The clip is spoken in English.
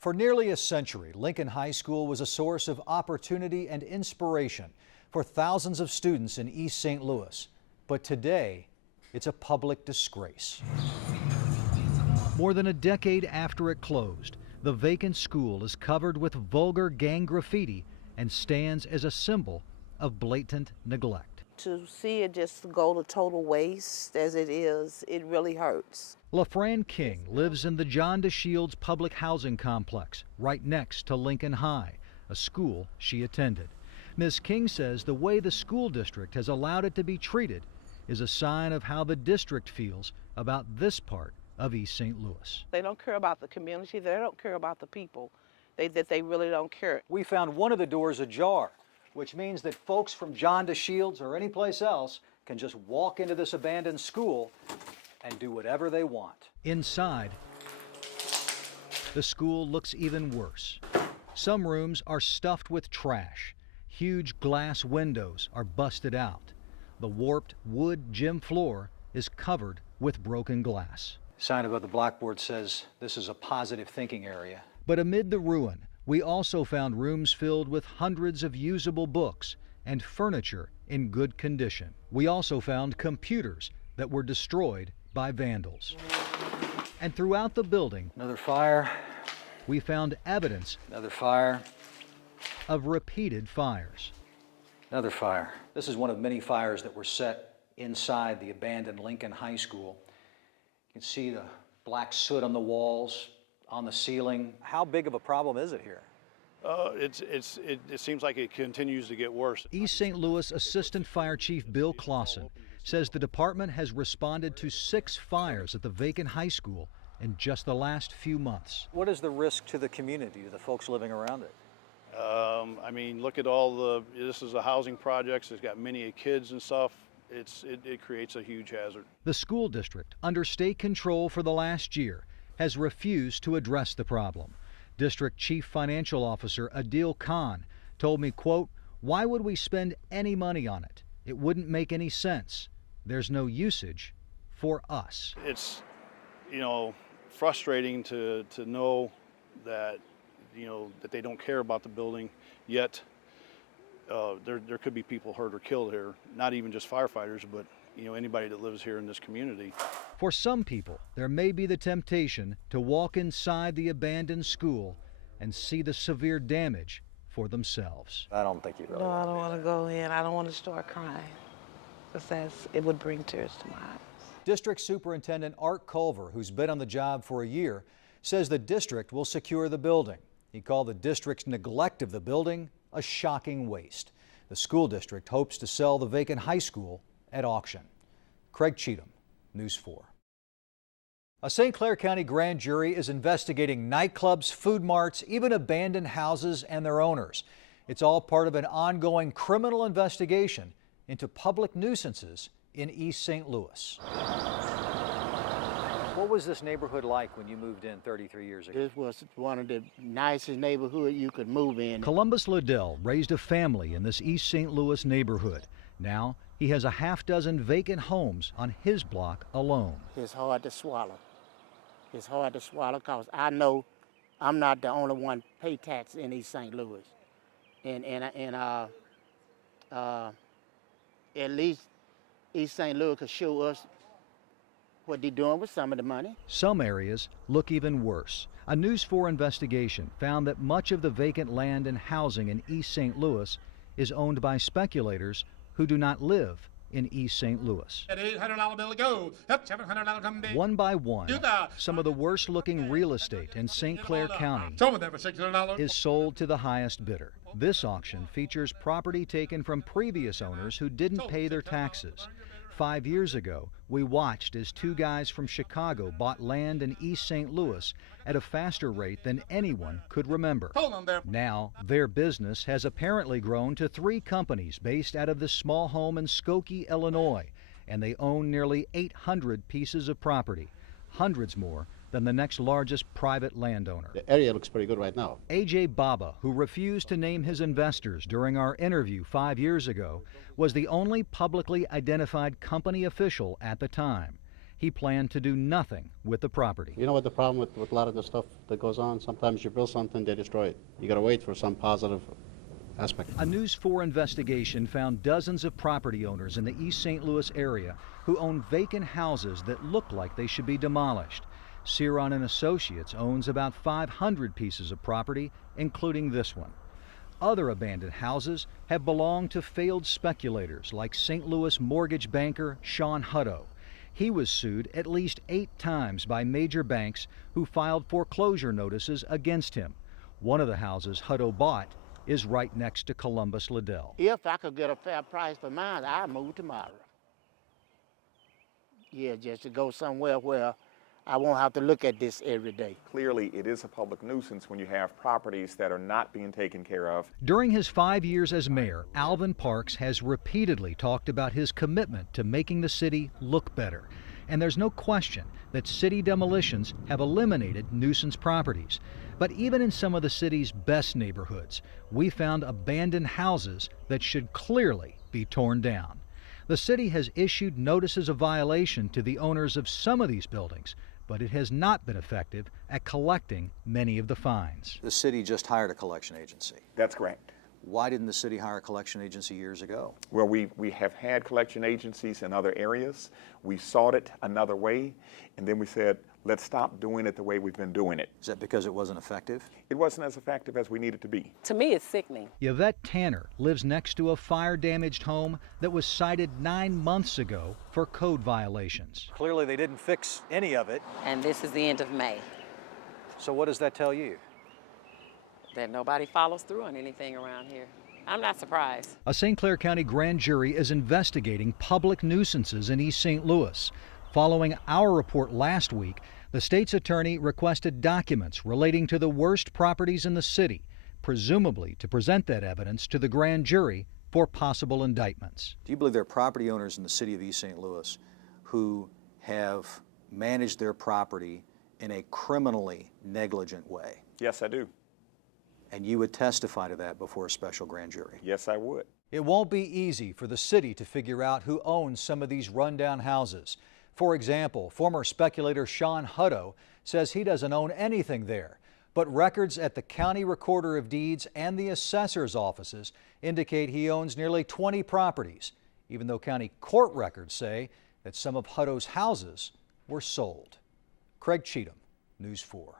For nearly a century, Lincoln High School was a source of opportunity and inspiration for thousands of students in East St. Louis. But today, it's a public disgrace. More than a decade after it closed, the vacant school is covered with vulgar gang graffiti and stands as a symbol of blatant neglect. To see it just go to total waste as it is, it really hurts. LaFran King lives in the John DeShields public housing complex right next to Lincoln High, a school she attended. Ms. King says the way the school district has allowed it to be treated is a sign of how the district feels about this part of East St. Louis. They don't care about the community, they don't care about the people, that they really don't care. We found one of the doors ajar, which means that folks from John DeShields or any place else can just walk into this abandoned school and do whatever they want. Inside, the school looks even worse. Some rooms are stuffed with trash. Huge glass windows are busted out. The warped wood gym floor is covered with broken glass. Sign above the blackboard says this is a positive thinking area. But amid the ruin, we also found rooms filled with hundreds of usable books and furniture in good condition. We also found computers that were destroyed by vandals. And throughout the building, another fire. We found evidence, another fire, of repeated fires. Another fire. This is one of many fires that were set inside the abandoned Lincoln High School. You can see the black soot on the walls, on the ceiling. How big of a problem is it here? It seems like it continues to get worse. East St. Louis Assistant Fire Chief Bill Clausen says the department has responded to 6 fires at the vacant high school in just the last few months. What is the risk to the community, to the folks living around it? I mean, look at this is a housing project. It's got many kids and stuff. It creates a huge hazard. The school district, under state control for the last year, has refused to address the problem. District Chief Financial Officer Adil Khan told me, quote, "Why would we spend any money on it? It wouldn't make any sense. There's no usage for us." It's, frustrating to know that, that they don't care about the building, yet there could be people hurt or killed here, not even just firefighters, but anybody that lives here in this community. For some people, there may be the temptation to walk inside the abandoned school and see the severe damage for themselves. I don't think you really. No, I don't want to go in. I don't want to start crying, because it would bring tears to my eyes. District Superintendent Art Culver, who's been on the job for a year, says the district will secure the building. He called the district's neglect of the building a shocking waste. The school district hopes to sell the vacant high school at auction. Craig Cheatham, News 4. A St. Clair County grand jury is investigating nightclubs, food marts, even abandoned houses and their owners. It's all part of an ongoing criminal investigation into public nuisances in East St. Louis. What was this neighborhood like when you moved in 33 years ago? This was one of the nicest neighborhoods you could move in. Columbus Liddell raised a family in this East St. Louis neighborhood. Now he has a half-dozen vacant homes on his block alone. It's hard to swallow. It's hard to swallow because I know I'm not the only one pay tax in East St. Louis. And at least East St. Louis could show us what they're doing with some of the money. Some areas look even worse. A News 4 investigation found that much of the vacant land and housing in East St. Louis is owned by speculators who do not live in East St. Louis. $800 bill to go. $700 come back. One by one, some of the worst looking real estate in St. Clair County is sold to the highest bidder. This auction features property taken from previous owners who didn't pay their taxes. 5 years ago, we watched as 2 guys from Chicago bought land in East St. Louis at a faster rate than anyone could remember. Now, their business has apparently grown to 3 companies based out of this small home in Skokie, Illinois, and they own nearly 800 pieces of property, hundreds more than the next largest private landowner. The area looks pretty good right now. A.J. Baba, who refused to name his investors during our interview 5 years ago, was the only publicly identified company official at the time. he planned to do nothing with the property. You know what the problem with a lot of the stuff that goes on? Sometimes you build something, they destroy it. You got to wait for some positive aspect. A News 4 investigation found dozens of property owners in the East St. Louis area who own vacant houses that look like they should be demolished. Ciron and Associates owns about 500 pieces of property, including this one. Other abandoned houses have belonged to failed speculators like St. Louis mortgage banker Sean Hutto. He was sued at least 8 times by major banks who filed foreclosure notices against him. One of the houses Hutto bought is right next to Columbus Liddell. If I could get a fair price for mine, I'd move tomorrow. Yeah, just to go somewhere where I won't have to look at this every day. Clearly, it is a public nuisance when you have properties that are not being taken care of. During his 5 years as mayor, Alvin Parks has repeatedly talked about his commitment to making the city look better. And there's no question that city demolitions have eliminated nuisance properties. But even in some of the city's best neighborhoods, we found abandoned houses that should clearly be torn down. The city has issued notices of violation to the owners of some of these buildings, but it has not been effective at collecting many of the fines. The city just hired a collection agency. That's correct. Why didn't the city hire a collection agency years ago? Well, we have had collection agencies in other areas. We sought it another way, and then we said, let's stop doing it the way we've been doing it. Is that because it wasn't effective? It wasn't as effective as we needed to be. To me, it's sickening. Yvette Tanner lives next to a fire-damaged home that was cited 9 months ago for code violations. Clearly they didn't fix any of it. And this is the end of May. So what does that tell you? That nobody follows through on anything around here. I'm not surprised. A St. Clair County grand jury is investigating public nuisances in East St. Louis. Following our report last week, the state's attorney requested documents relating to the worst properties in the city, presumably to present that evidence to the grand jury for possible indictments. Do you believe there are property owners in the city of East St. Louis who have managed their property in a criminally negligent way? Yes, I do. And you would testify to that before a special grand jury? Yes, I would. It won't be easy for the city to figure out who owns some of these rundown houses. For example, former speculator Sean Hutto says he doesn't own anything there, but records at the County Recorder of Deeds and the assessor's offices indicate he owns nearly 20 properties, even though county court records say that some of Hutto's houses were sold. Craig Cheatham, News 4.